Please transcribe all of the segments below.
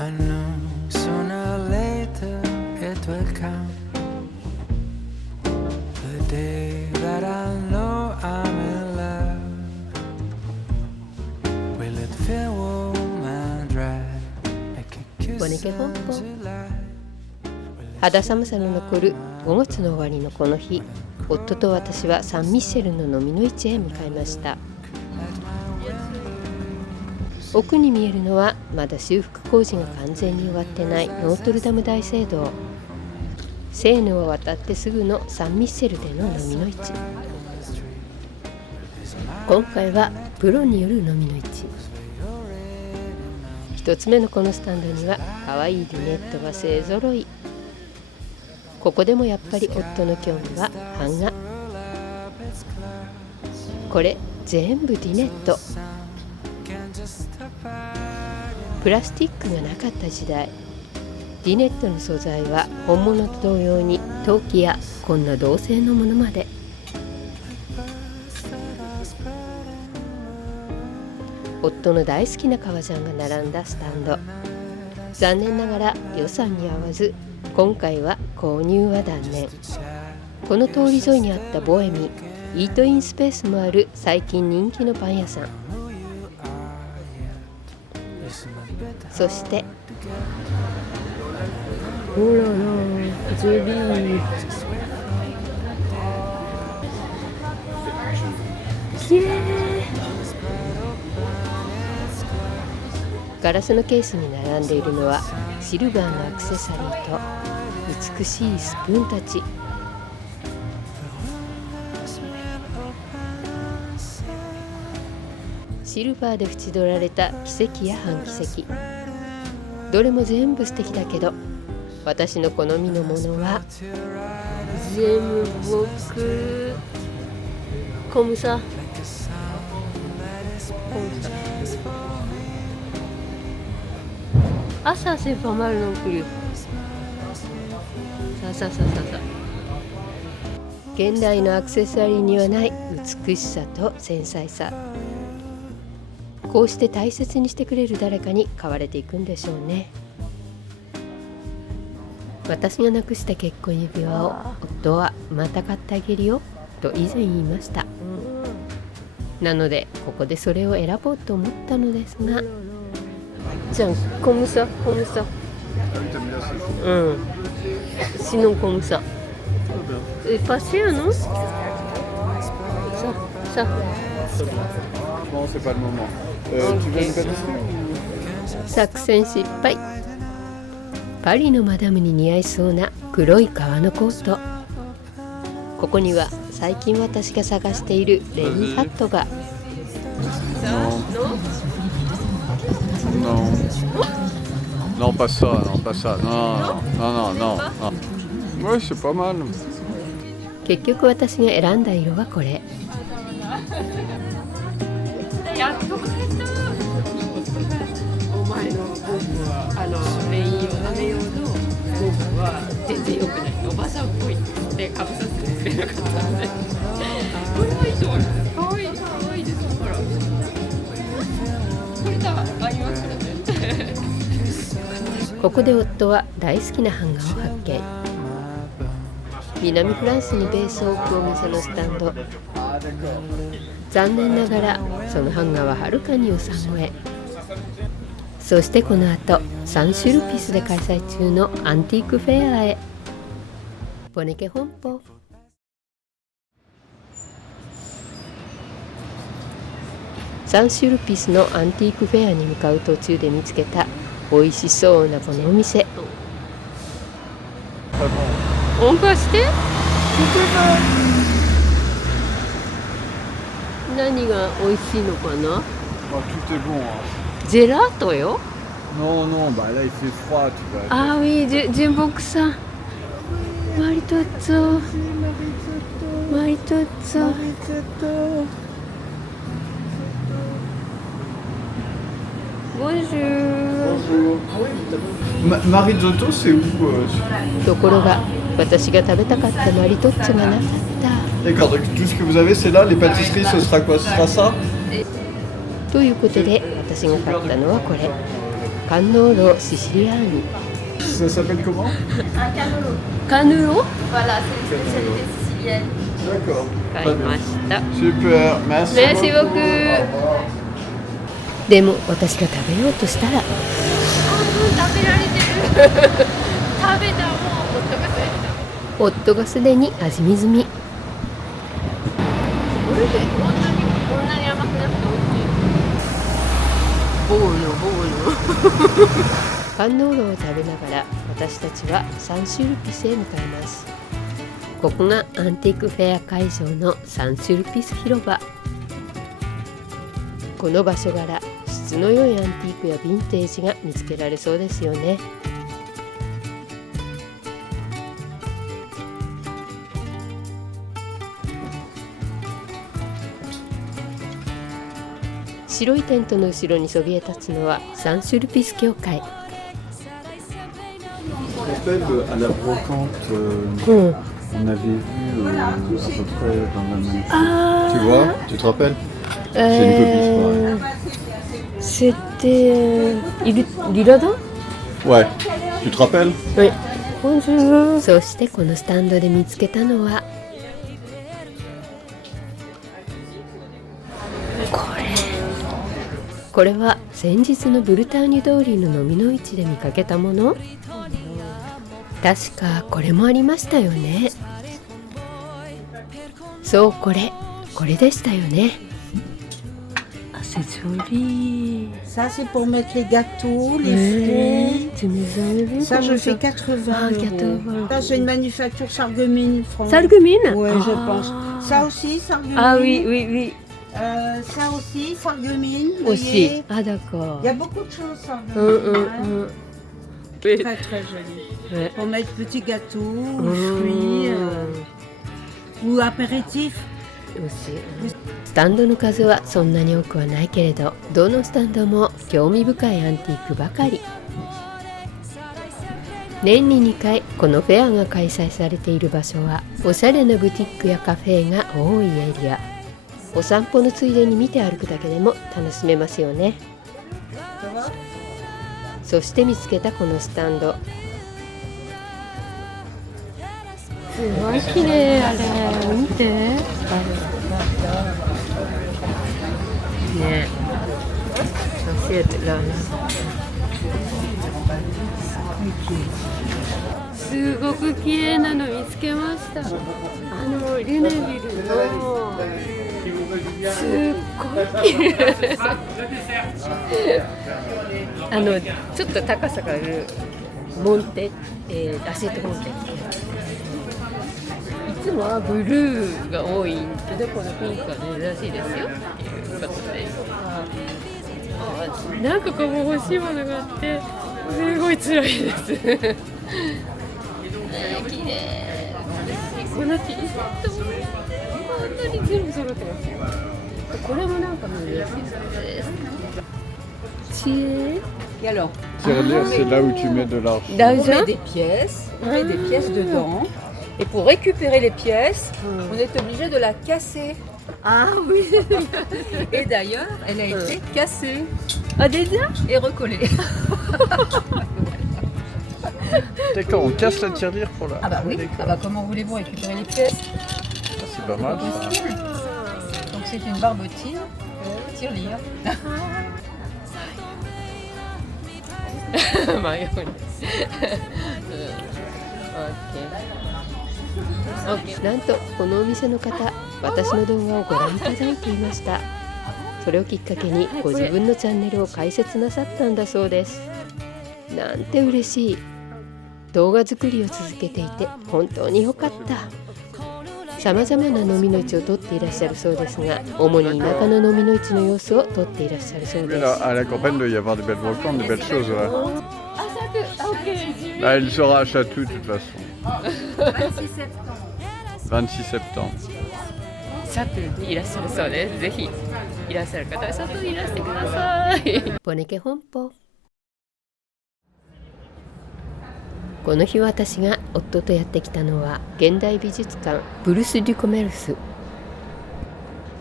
I knew sooner or later it will come, the day that I know I'm in love. Will it feel warm and dry like a kiss in July? 肌寒さの残る5月の終わりのこの日、夫と私はサンミッシェルの飲みの市へ向かいました。奥に見えるのはまだ修復工事が完全に終わってないノートルダム大聖堂。セーヌを渡ってすぐのサンミッシェルでの飲みの市。今回はプロによる飲みの市。一つ目のこのスタンドには可愛いリネットが勢ぞろい。ここでもやっぱり夫の興味は版画。これ全部リネット。プラスチックがなかった時代、リネットの素材は本物と同様に陶器やこんな銅製のものまで。夫の大好きな革ジャンが並んだスタンド。残念ながら予算に合わず、今回は購入は断念。この通り沿いにあったボエミ、イートインスペースもある最近人気のパン屋さん。そしてほらな、ジェリー。きれい。ガラスのケースに並んでいるのはシルバーのアクセサリーと美しいスプーンたち。シルバーで縁取られた奇跡や半奇跡、どれも全部素敵だけど、私の好みのものは全部僕コムサ。朝c'est pas mal non plus。さあ。現代のアクセサリーにはない美しさと繊細さ。こうして大切にしてくれる誰かに買われていくんでしょうね。私がなくした結婚指輪を夫はまた買ってあげるよと以前言いました。なのでここでそれを選ぼうと思ったのですが、じゃん、コムサ。sinon comme ça. Passer un non? Ça. Non, c'est pas le moment. Tu veux une pâtisserie ou... 作戦失敗。パリのマダムに似合いそうな黒い革のコート。ここには最近私が探しているレインハットが。Non, pas ça, non. Ouais, c'est pas mal. 結局私が選んだ色はこれ。やっとくれた。お前の僕はレイン用ダメ用の僕は全然良くない。おばさんっぽいってかぶさせてくれなかったので。これはいいと思う。可愛いです。ほら。これだ。合いますよね。ここで夫は大好きな版画を発見。南フランスにベースを置くお店のスタンド。残念ながらその版画ははるかに予算超え。そしてこの後サンシュルピスで開催中のアンティークフェアへ。ボネケ本舗。サンシュルピスのアンティークフェアに向かう途中で見つけた美味しそうなこのお店。音化して何が美味しいのかな。 Ah, tout est bon. Hein. ジェラートよ。 Non, bah là il fait froid, tu vois. Ah oui, Junboku-san. Maritozzo. Bonjour. Marizotto, c'est où ところが私が食べたかったマリトッツォがなかった。 D'accord, donc tout ce que vous avez c'est là, les pâtisseries ce sera quoi? Ce sera ça? ということで私が買ったのはこれ。カンノーロシシリアーニ。 Ça s'appelle comment? カヌロ Voilà, c'est une spécialité sicilienne. D'accord. 買いました。 Super, merci. メシボク。でも私が食べようとしたら、食べられてる。食べた、もう夫がすでに味見済み。これでこんなに甘くなくて美味しい。ボーノ。カンノーロを食べながら私たちはサンシュルピスへ向かいます。ここがアンティークフェア会場のサンシュルピス広場。この場所柄、質の良いアンティークやヴィンテージが見つけられそうですよね。白いテントの後ろにそびえ立つのはサンシュルピス教会。Je me rappelle à la brocante, on avait vu à peu près dans la même. Tu vois? Tu te rappelles? C'est une copie, c'est C'était l'Irada? Ouais. Tu te rappelles? Oui. Bonjour. そしてこのスタンドで見つけたのはこれは先日のブルターニュ通りの飲みの市で見かけたもの。確かこれもありましたよね。そう、これでしたよね。C'est joli. Ça, c'est pour mettre les gâteaux, les fruits. Tu nous as vu. Ça, je fais 80 €. Ça, c'est une manufacture Sarreguemines. Sarreguemines? Ouais, je pense. Ça aussi, Sarreguemines. Ah oui, oui, oui. Ça aussi, Sarreguemines. vous Aussi. voyez. Ah d'accord. Il y a beaucoup de choses, Sarreguemines. Très, très joli. Ouais. Pour mettre petits gâteaux, ou fruits, ou apéritifs. スタンドの数はそんなに多くはないけれど、どのスタンドも興味深いアンティークばかり。年に2回このフェアが開催されている場所はおしゃれなブティックやカフェが多いエリア。お散歩のついでに見て歩くだけでも楽しめますよね。そして見つけたこのスタンド、すごい綺麗。あれ見て、ね、教えてらすごく綺麗なの見つけました。リュネビルのすっごい綺麗ちょっと高さがあるモンテ、アシェットモンテ。いつもはブルーが多いけど、このピンクは珍しいですよっていうことで、なんかこう欲しいものがあってすごい辛いです。綺麗。このティーセットもこんなに全部揃ってますよ。これもなんか珍しいです。チエ Et alors, Tirelire, c'est là où tu mets de l'argent. on met des pièces, dedans. Et pour récupérer les pièces, on est obligé de la casser. Ah oui. Et d'ailleurs, elle a été cassée Ah déjà et recollée. D'accord, on casse la tirelire pour la. Ah bah oui, D'accord. ah bah comment voulez-vous récupérer les pièces? Ça, c'est pas mal. Ça. Donc c'est une barbotine, tirelire. 迷うね。なんとこのお店の方、私の動画をご覧いただいていました。それをきっかけにご自分のチャンネルを開設なさったんだそうです。なんて嬉しい。動画作りを続けていて本当に良かった。さまざまな飲みの市を撮っていらっしゃるそうですが、主に田舎の飲みの市の様子を撮っていらっしゃるそうです。À la campagne, il doit y avoir des belles brocantes, des belles choses. Ouais. Bah, elle sera à Château de toute façon. 26 septembre. シャトゥにいらっしゃるそうです。ぜひいらっしゃる方はシャトゥにいらしてください。ボネケ本舗。この日私が夫とやってきたのは現代美術館ブルス・デュ・コメルス。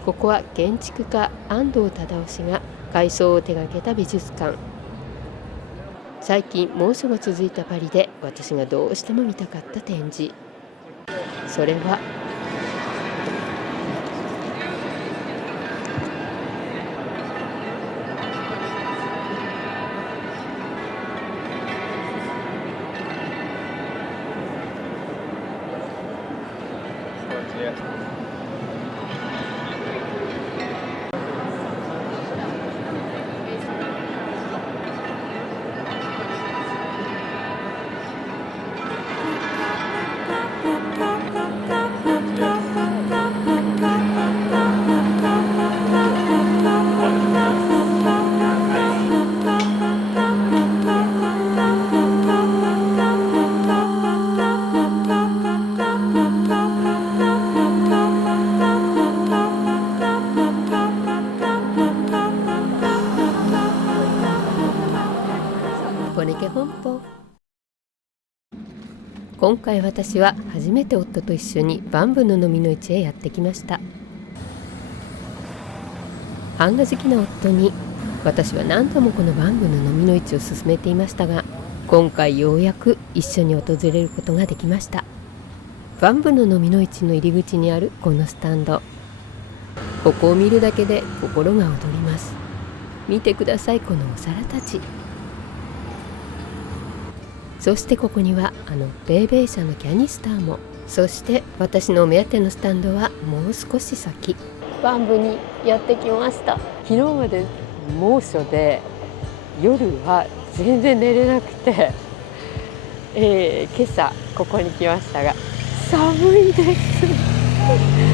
ここは建築家安藤忠雄氏が改装を手掛けた美術館。最近猛暑が続いたパリで私がどうしても見たかった展示、それはポネケ本舗。今回私は初めて夫と一緒にバンブの飲みの市へやってきました。版画好きな夫に私は何度もこのバンブの飲みの市を勧めていましたが、今回ようやく一緒に訪れることができました。バンブの飲みの市の入り口にあるこのスタンド、ここを見るだけで心が躍ります。見てください、このお皿たち。そしてここにはベイベー社のキャニスターも。そして私のお目当てのスタンドはもう少し先、バンブにやってきました。昨日まで猛暑で夜は全然寝れなくて、今朝ここに来ましたが寒いで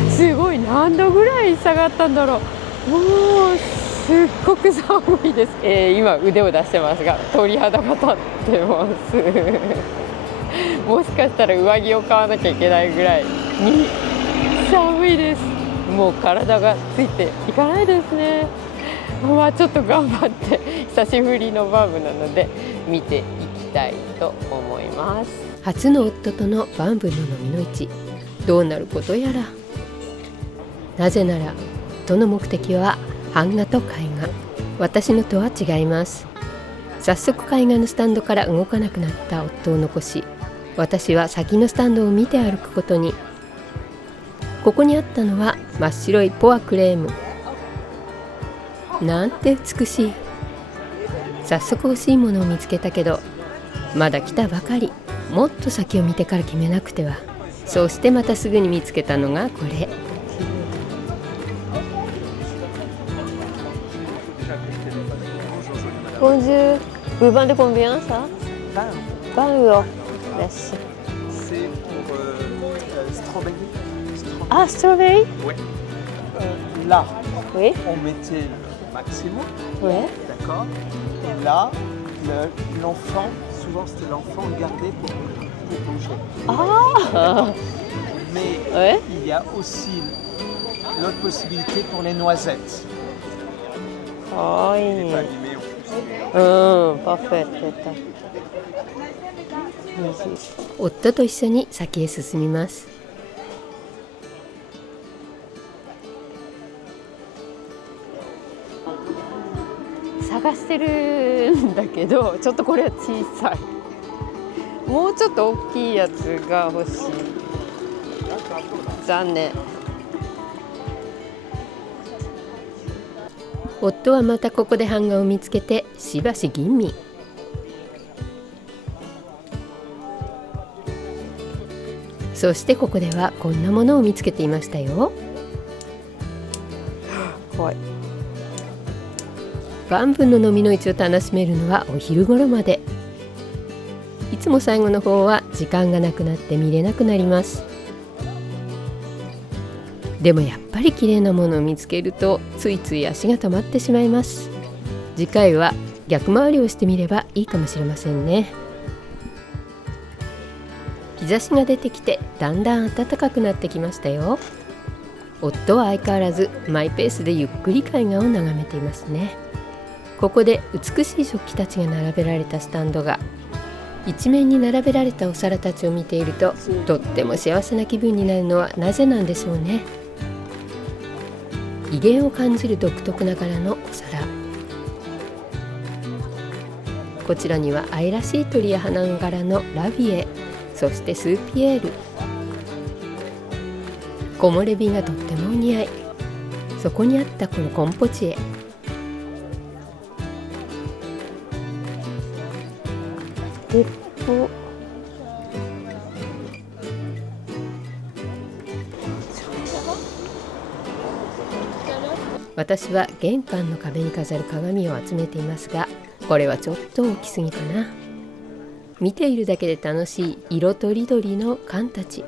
すすごい、何度ぐらい下がったんだろう。もうすっごく寒いです。今腕を出してますが鳥肌が立ってますもしかしたら上着を買わなきゃいけないぐらいに寒いです。もう体がついていかないですね。まあちょっと頑張って久しぶりのバンブなので見ていきたいと思います。初の夫とのバンブの飲みの市、どうなることやら。なぜなら夫の目的は版画と絵画、私のとは違います。早速絵画のスタンドから動かなくなった夫を残し、私は先のスタンドを見て歩くことに。ここにあったのは真っ白いポアクレーム。なんて美しい。早速欲しいものを見つけたけど、まだ来たばかり。もっと先を見てから決めなくては。そしてまたすぐに見つけたのがこれ。Bonjour, vous vendez combien ça? 20 euros. Merci. C'est pour strawberry. Ah, strawberry? Oui. Là, Oui. on mettait le maximum, Ouais. d'accord? Et là, l'enfant, souvent c'était l'enfant gardé pour bouger. Ah. Mais Ouais. il y a aussi l'autre possibilité pour les noisettes. Ah Il n'est oui. pas abîmé en plus. Parfait. 夫と一緒に先へ進みます。探してるんだけど、ちょっとこれは小さい。もうちょっと大きいやつが欲しい。残念。夫はまたここで版画を見つけてしばし吟味。そしてここではこんなものを見つけていましたよ。怖い。バンブの飲みの市を楽しめるのはお昼頃まで。いつも最後の方は時間がなくなって見れなくなります。でもやっぱり綺麗なものを見つけるとついつい足が止まってしまいます。次回は逆回りをしてみればいいかもしれませんね。日差しが出てきてだんだん暖かくなってきましたよ。夫は相変わらずマイペースでゆっくり絵画を眺めていますね。ここで美しい食器たちが並べられたスタンドが、一面に並べられたお皿たちを見ているととっても幸せな気分になるのはなぜなんでしょうね。威厳を感じる独特な柄のお皿。こちらには愛らしい鳥や花の柄のラビエ、そしてスーピエール。木漏れ日がとってもお似合い。そこにあったこのコンポチエ。私は玄関の壁に飾る鏡を集めていますが、これはちょっと大きすぎかな。見ているだけで楽しい色とりどりの缶たち。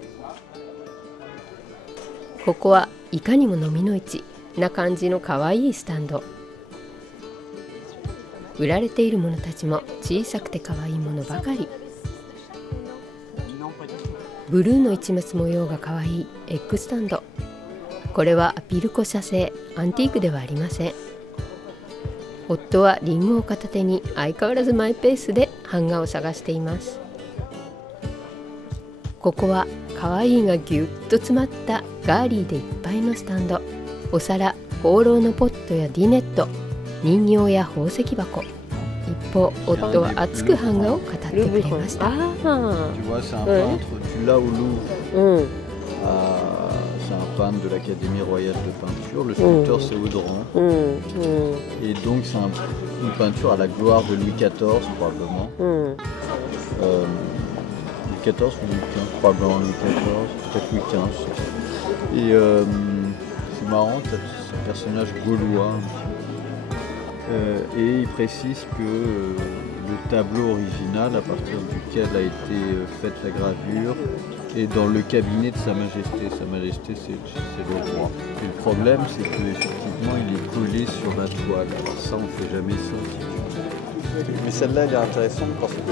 ここはいかにも飲みの市な感じのかわいいスタンド。売られているものたちも小さくてかわいいものばかり。ブルーの市松模様がかわいいエッグスタンド。これはアピルコ社製、アンティークではありません。夫はリンゴを片手に相変わらずマイペースで版画を探しています。ここはかわいいがぎゅっと詰まったガーリーでいっぱいのスタンド。お皿、放浪のポットやディネット、人形や宝石箱。一方、夫は熱く版画を語ってくれました。Tu vois, c'est un peintre du Laoulou. C'est un peintre de l'Académie royale de peinture. Le sculpteur, c'est Audran. Et donc, c'est une peinture à la gloire de Louis XIV, probablement. Louis XIV ou Louis XV, probablement Louis XIV, peut-être Louis XV, je sais pas. Et c'est marrant, c'est un personnage gaulois. Et il précise que le tableau original à partir duquel a été faite la gravure est dans le cabinet de Sa Majesté. Sa Majesté, c'est le roi. Et le problème, c'est qu'effectivement, il est collé sur la toile. Alors ça, on ne fait jamais ça. Mais celle-là, elle est intéressante parce qu'elle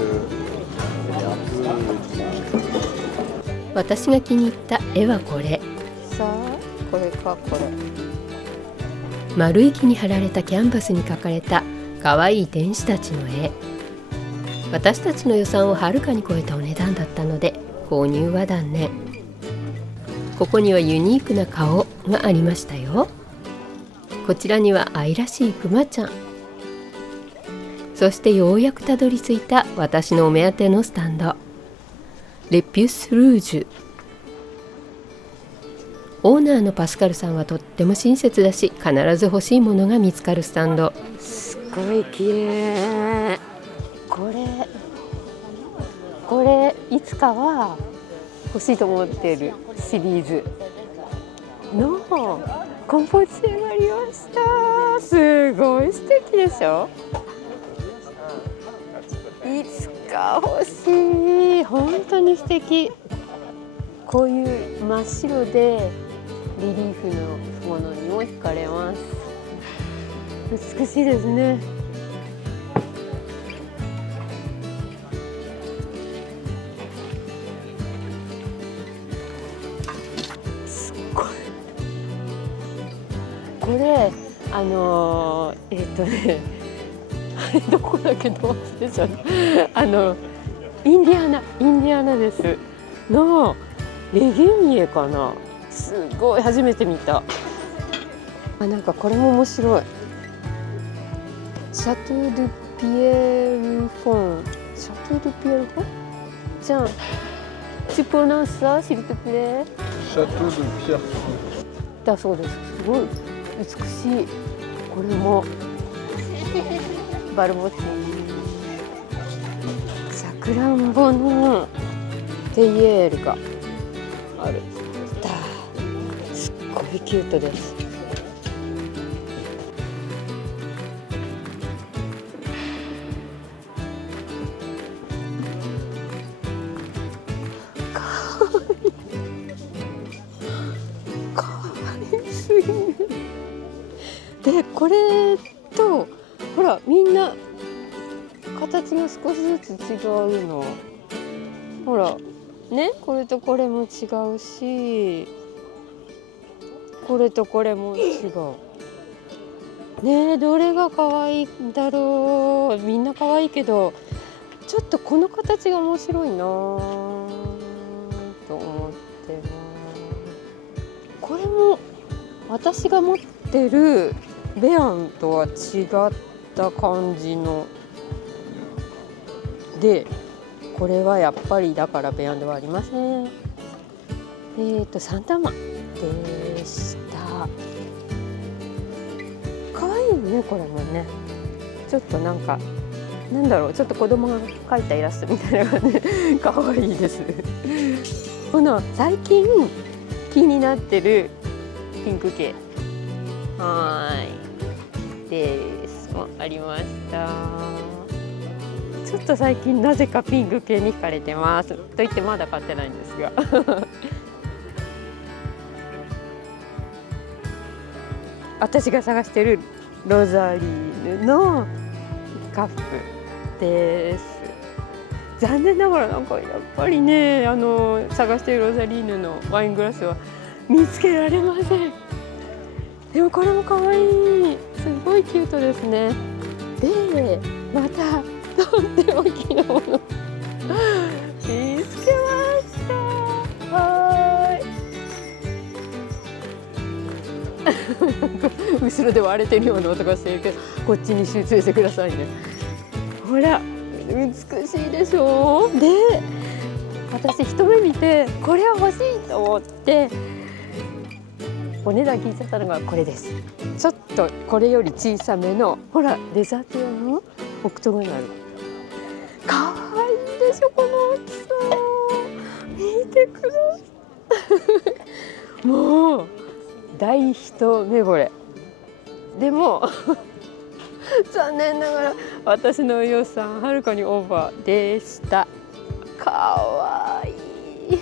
est un peu... 私が気に入った絵はこれ。さあ、これかこれ。丸い木に貼られたキャンバスに描かれたかわいい天使たちの絵。私たちの予算をはるかに超えたお値段だったので購入は断念。ここにはユニークな顔がありましたよ。こちらには愛らしいクマちゃん。そしてようやくたどり着いた私のお目当てのスタンド、レピュス・ルージュ。オーナーのパスカルさんはとっても親切だし、必ず欲しいものが見つかるスタンド。すごい綺麗。これいつかは欲しいと思っているシリーズのコンポチエがありました。すごい素敵でしょ。いつか欲しい。本当に素敵。こういう真っ白でリリーフのものにも惹かれます。美しいですね。すごい。これどこだけど忘れちゃった。インディアナですのレギュミエかな。すごい初めて見た。なんかこれも面白い。シャトゥ・ドゥ・ピエルフォン。シャトゥ・ドゥ・ピエルフォンじゃん。Tu prononces ça, s'il te plaît? Château de Pierrefonds. だそうです。すごい美しい。これもバルボッティ。さくらんぼのテイエールがある。すっごいキュートです。かわいすぎる。でこれとほらみんな形が少しずつ違うの。ほらね、これとこれも違うし、これとこれも違う。ねえ、どれが可愛いんだろう。みんな可愛いけど、ちょっとこの形が面白いなと思ってます。これも私が持ってるベアンとは違った感じのでこれはやっぱりだからペヤングはありません。サンタマでした。可愛いよねこれもね。ちょっとなんかなんだろう、ちょっと子供が描いたイラストみたいな感じで可愛いです。この最近気になってるピンク系ですもありました。ちょっと最近なぜかピンク系に惹かれてますと言ってまだ買ってないんですが私が探してるロザリーヌのカップです。残念ながらなんかやっぱりね探しているロザリーヌのワイングラスは見つけられません。でもこれも可愛い、すごいキュートですね。でまたとっておきのもの見つけました。後ろで割れてるような音がしてるけどこっちに集中してくださいね。ほら美しいでしょ。で私一目見てこれは欲しいと思ってお値段聞いちゃったのがこれです。ちょっとこれより小さめのほらデザート用のオクトゴナル、かわいいでしょこの大きさ。見てくださいもう大一目惚れ。でも残念ながら私の予算はるかにオーバーでした。かわいい。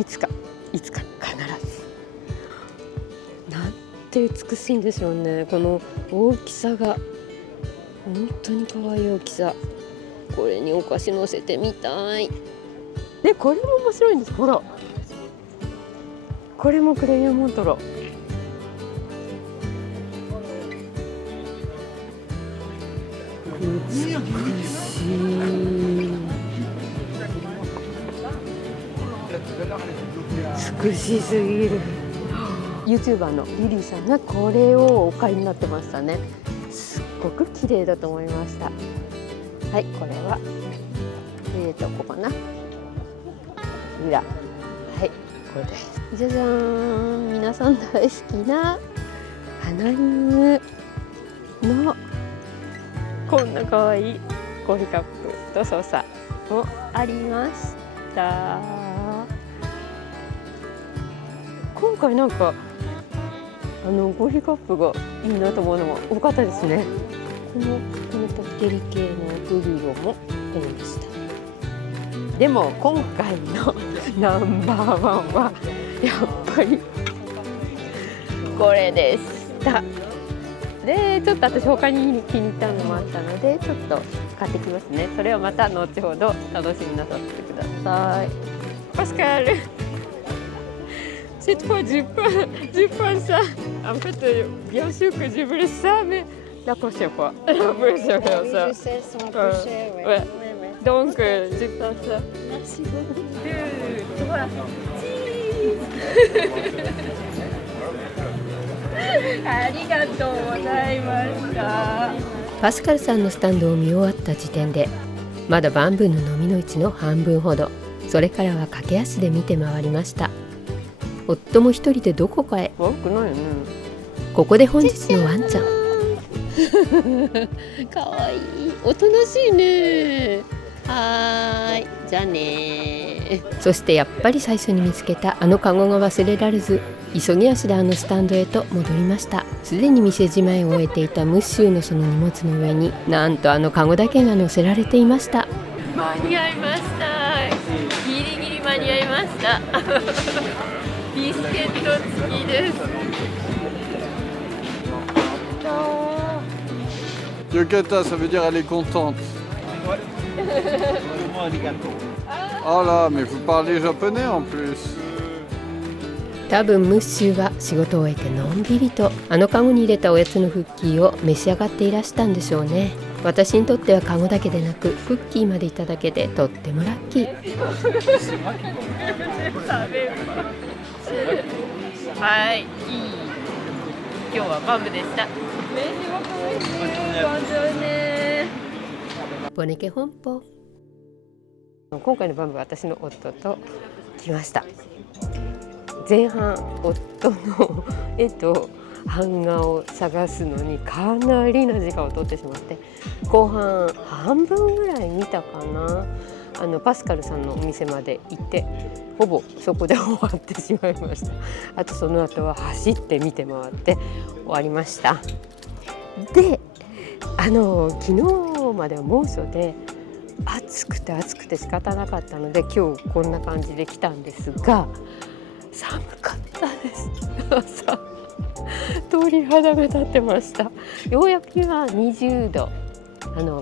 いつか必ず。なんて美しいんでしょうね。この大きさが本当にかわいい大きさ。これにお菓子乗せてみたい。でこれも面白いんです。ほらこれもクレヨンモントロ。美しい。美しすぎる。YouTuber のリリーさんがこれをお買いになってましたね。すっごく綺麗だと思いました。はい、これはここかな。裏。はい、これです。じゃじゃーん、皆さん大好きな花犬のこんな可愛いコーヒーカップとソーサーもありました。今回なんかコーヒーカップがいいなと思うのが多かったですね。このポッテリ系のグリロもありました。でも今回のナンバーワンはやっぱりこれでした。でちょっと私他に気に入ったのもあったのでちょっと買ってきますね。それはまた後ほど楽しみなさってください。パスカルcette fois j'ai pas ça. En fait, bien sûr que je voulais ça, mais la prochaine fois. La prochaine fois, ça. Oui, je sais, c'est un peu cher, ouais. Ouais. Donc, j'ai pas ça. Merci beaucoup. 2, 3, ありがとうございました。パスカルさんのスタンドを見終わった時点でまだバンブーの飲みの市の半分ほど。それからは駆け足で見て回りました。夫も一人でどこかへ。悪くないよね。ここで本日のワンちゃんかわいい、おとなしいね。はーい、じゃあね。そしてやっぱり最初に見つけたカゴが忘れられず、急ぎ足でスタンドへと戻りました。すでに店じまいを終えていたムッシュのその荷物の上になんとカゴだけが乗せられていました。間に合いました。ギリギリ間に合いましたビスケット付きです。Yokata, ça veut dire elle est contente. Oh là, mais vous parlez japonais en plus. 多分ムッシュは仕事を終えてのんびりとカゴに入れたおやつのクッキーを召し上がっていらしたんでしょうね。私にとってはカゴだけでなくクッキーまでいただけてとってもラッキー。はい、今日はバンブでした。ボネケ本舗。今回のバンブは私の夫と来ました。前半夫の絵と版画を探すのにかなりな時間を取ってしまって、後半半分ぐらい見たかな。パスカルさんのお店まで行ってほぼそこで終わってしまいました。あとその後は走って見て回って終わりました。で昨日までは猛暑で暑くて仕方なかったので、今日こんな感じで来たんですが、寒かったです。朝鳥肌が立ってました。ようやく今20度、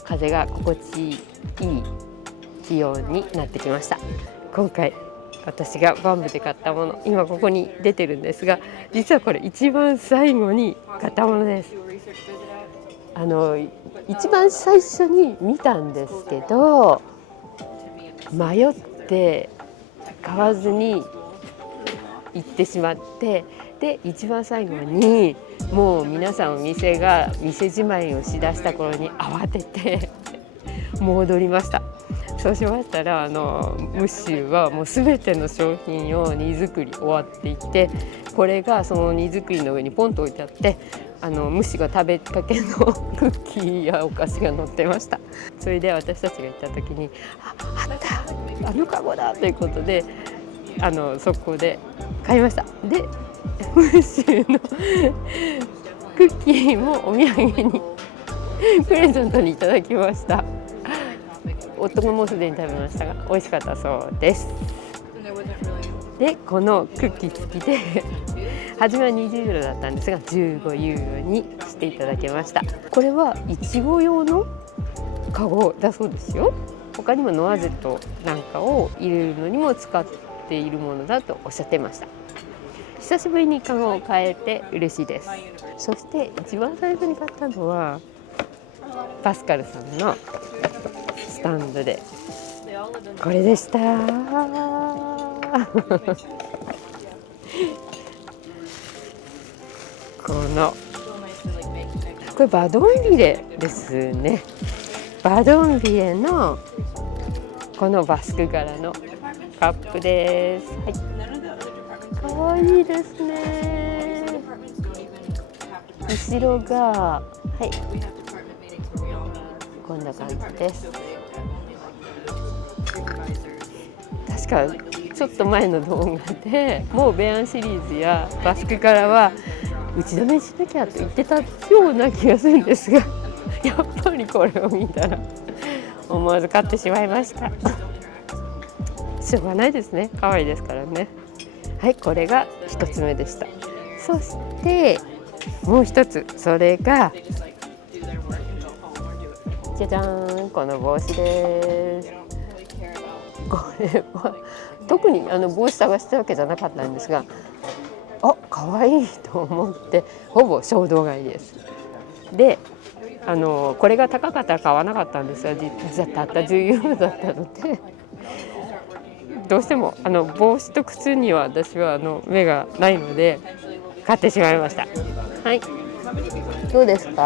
風が心地いい気温になってきました。今回私がバンブで買ったもの、今ここに出てるんですが、実はこれ一番最後に買ったものです。一番最初に見たんですけど、迷って買わずに行ってしまって、で一番最後にもう皆さん店が店じまいをしだした頃に慌てて戻りました。そうしましたらムッシュはもう全ての商品を荷造り終わっていて、これがその荷造りの上にポンと置いてあって、ムッシュが食べかけのクッキーやお菓子が載ってました。それで私たちが行った時にあったカゴだということで速攻で買いました。でムッシュのクッキーもお土産にプレゼントにいただきました。夫がもうすでに食べましたが美味しかったそうです。でこのクッキー付きで初めは20ユーロだったんですが15ユーロにしていただきました。これはいちご用のカゴだそうですよ。他にもノワゼットなんかを入れるのにも使っているものだとおっしゃっていました。久しぶりにカゴを変えて嬉しいです。そして一番最初に買ったのはパスカルさんのスタンドでこれでした。これバドンビレですね。バドンビレのこのバスク柄のカップです。はい、かわいいですね。後ろがはいこんな感じです。確かちょっと前の動画でもうベアンシリーズやバスクからは打ち止めしなきゃと言ってたような気がするんですが、やっぱりこれを見たら思わず買ってしまいました。しょうがないですね、可愛いですからね。はい、これが1つ目でした。そしてもう一つ、それがじゃじゃーん、この帽子です。これは特に帽子探したわけじゃなかったんですが、可愛いと思ってほぼ衝動買いです。でこれが高かったら買わなかったんですが、実はたった10ユーロだったのでどうしても帽子と靴には私は目がないので買ってしまいました。はい、どうですか？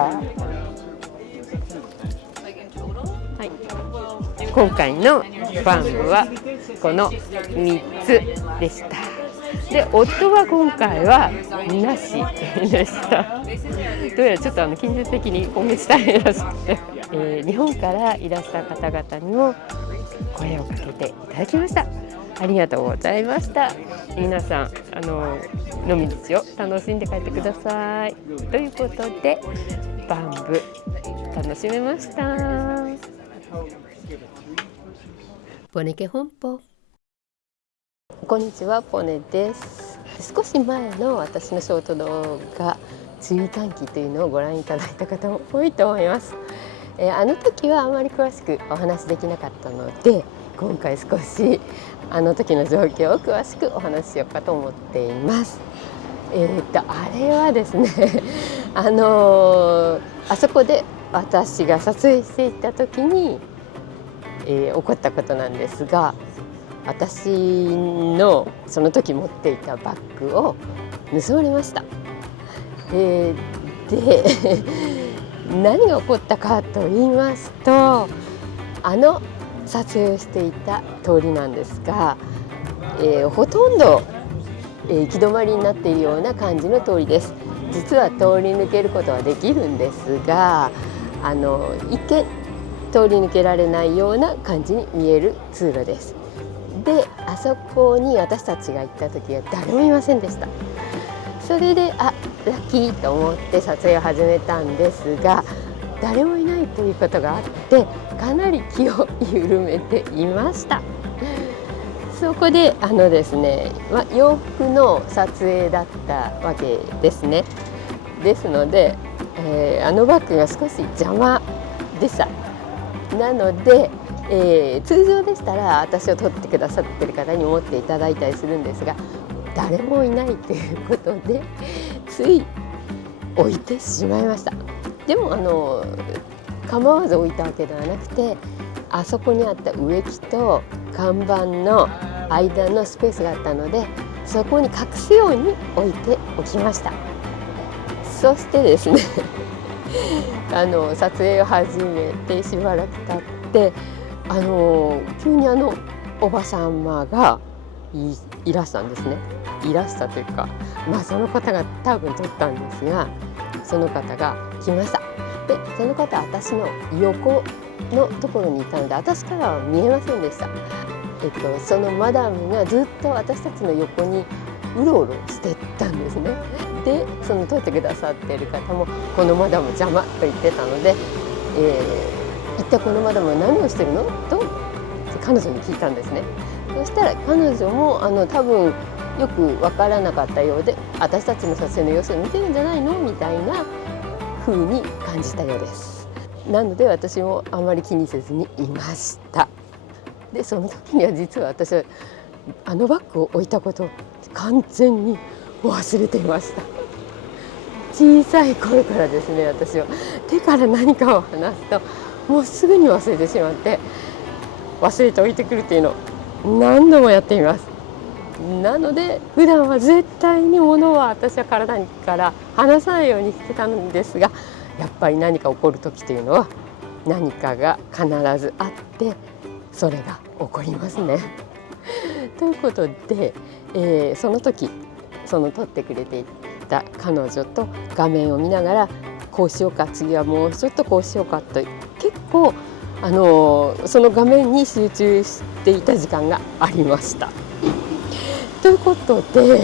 はい、今回のバンブはこの3つでした。で夫は今回はなしでした。どうやらちょっと近接的に今月大変らしくて、日本からいらした方々にも声をかけていただきました。ありがとうございました。皆さん飲み口を楽しんで帰ってください。ということでバンブ楽しめました。ポネケ本舗。こんにちは、ポネです。少し前の私のショート動画注意喚起というのをご覧いただいた方も多いと思います。あの時はあまり詳しくお話できなかったので、今回少しあの時の状況を詳しくお話ししようかと思っています。あれはですねあそこで私が撮影していた時に、起こったことなんですが、私のその時持っていたバッグを盗まれました。で何が起こったかと言いますと、撮影をしていた通りなんですが、ほとんど、行き止まりになっているような感じの通りです。実は通り抜けることはできるんですが、一見通り抜けられないような感じに見える通路です。で、あそこに私たちが行った時は誰もいませんでした。それでラッキーと思って撮影を始めたんですが、誰もいないということがあってかなり気を緩めていました。そこでですね、洋服の撮影だったわけですね。ですので、バッグが少し邪魔でした。なので、通常でしたら私を撮ってくださってる方に持っていただいたりするんですが、誰もいないということでつい置いてしまいました。でも構わず置いたわけではなくて、あそこにあった植木と看板の間のスペースがあったので、そこに隠すように置いておきました。そしてですね撮影を始めてしばらく経って急におばさまがいらしたんですね。いらしたというか、その方が多分撮ったんですが、その方が来ました。で、その方は私の横のところにいたので、私からは見えませんでした。そのマダムがずっと私たちの横にうろうろしてたんですね。で、その撮ってくださっている方もこのマダム邪魔と言ってたので、一体このマダムは何をしてるのと彼女に聞いたんですね。そしたら彼女も多分よくわからなかったようで、私たちの撮影の様子を見てるんじゃないのみたいな風に感じたようです。なので私もあまり気にせずにいました。で、その時には実は私はバッグを置いたことを完全に忘れていました。小さい頃からですね、私は手から何かを離すともうすぐに忘れてしまって、忘れて置いてくるっていうのを何度もやっています。なので普段は絶対に物は私は体から離さないようにしてたんですが、やっぱり何か起こる時というのは何かが必ずあってそれが起こりますね。ということで、その時撮ってくれていた彼女と画面を見ながら、こうしようか、次はもうちょっとこうしようかと、結構その画面に集中していた時間がありました。ということで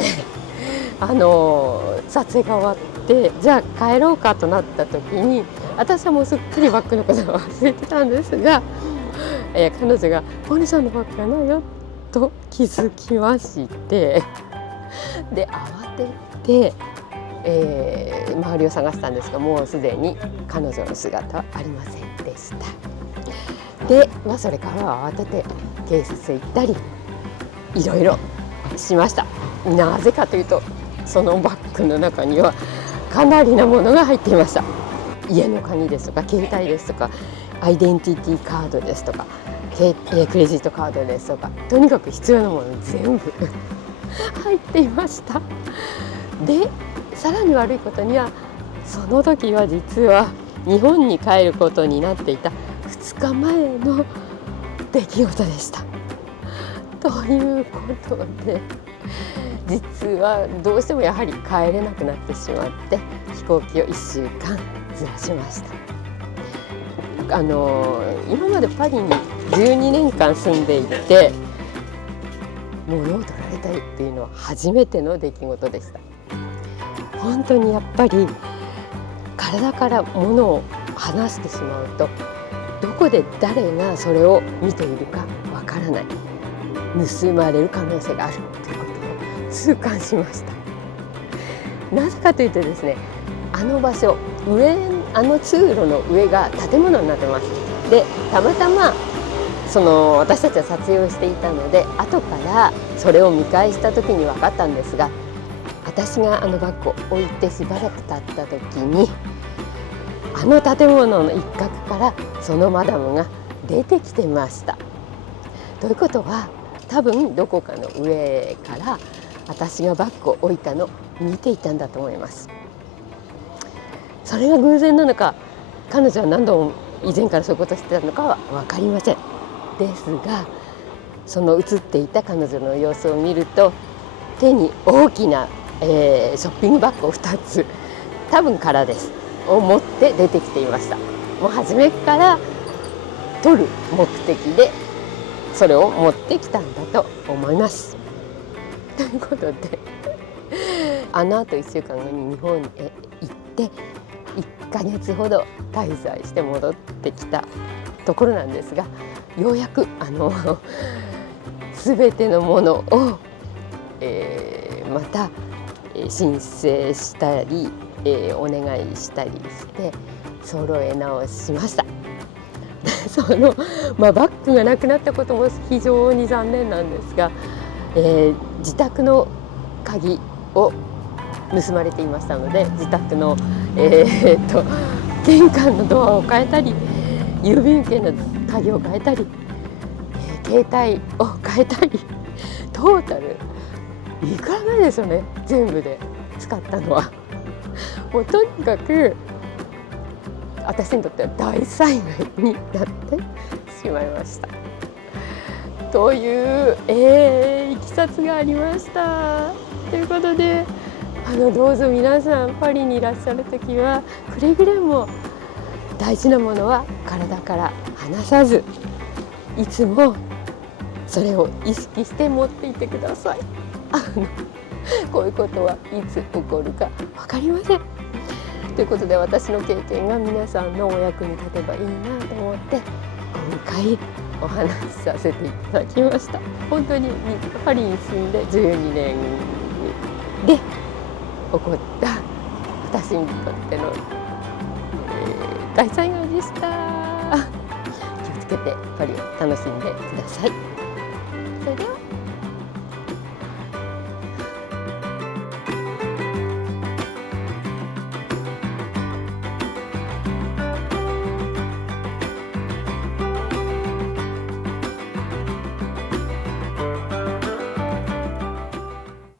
撮影が終わってじゃあ帰ろうかとなった時に、私はもうすっかりバッグのことを忘れてたんですが、彼女が「ポニさんのバッグがないよ」と気づきまして、で慌てて、周りを探したんですが、もうすでに彼女の姿はありませんでした。で、それからは慌てて警察へ行ったりいろいろしました。なぜかというと、そのバッグの中にはかなりなものが入っていました。家の鍵ですとか携帯ですとかアイデンティティカードですとかクレジットカードですとか、とにかく必要なもの全部入っていました。で、さらに悪いことには、その時は実は日本に帰ることになっていた2日前の出来事でした。ということで、実はどうしてもやはり帰れなくなってしまって、飛行機を1週間ずらしました。今までパリに12年間住んでいて、物を取られたりっていうのは初めての出来事でした。本当にやっぱり体から物を離してしまうと、どこで誰がそれを見ているかわからない、盗まれる可能性があるということを痛感しました。なぜかというとですね、場所通路の上が建物になってます。で、たまたま私たちは撮影をしていたので、後からそれを見返した時に分かったんですが、私がバッグを置いてしばらく経った時に、建物の一角からそのマダムが出てきてました。ということは、多分どこかの上から私がバッグを置いたのを見ていたんだと思います。それが偶然なのか、彼女は何度も以前からそういうことしてたのかは分かりません。ですがその写っていた彼女の様子を見ると手に大きな、ショッピングバッグを2つ多分空ですを持って出てきていました。もう初めから撮る目的でそれを持ってきたんだと思います。ということであのあと1週間後に日本へ行って1ヶ月ほど滞在して戻ってきたところなんですが、ようやく全てのものを、また申請したり、お願いしたりして揃え直しました。バッグがなくなったことも非常に残念なんですが、自宅の鍵を盗まれていましたので、自宅の、玄関のドアを変えたり、郵便受けの鍵を変えたり、携帯を変えたり、トータルいくらなんでしょうね、全部で使ったのは。もうとにかく私にとっては大災害になってしまいましたという、いきさつがありました。ということでどうぞ皆さんパリにいらっしゃるときはくれぐれも大事なものは体から離さず、いつもそれを意識して持っていてください。こういうことはいつ起こるか分かりません。ということで私の経験が皆さんのお役に立てばいいなと思って今回お話しさせていただきました。本当にパリに住んで12年で起こった私にとっての、大災害でした。気をつけてパリを楽しんでください。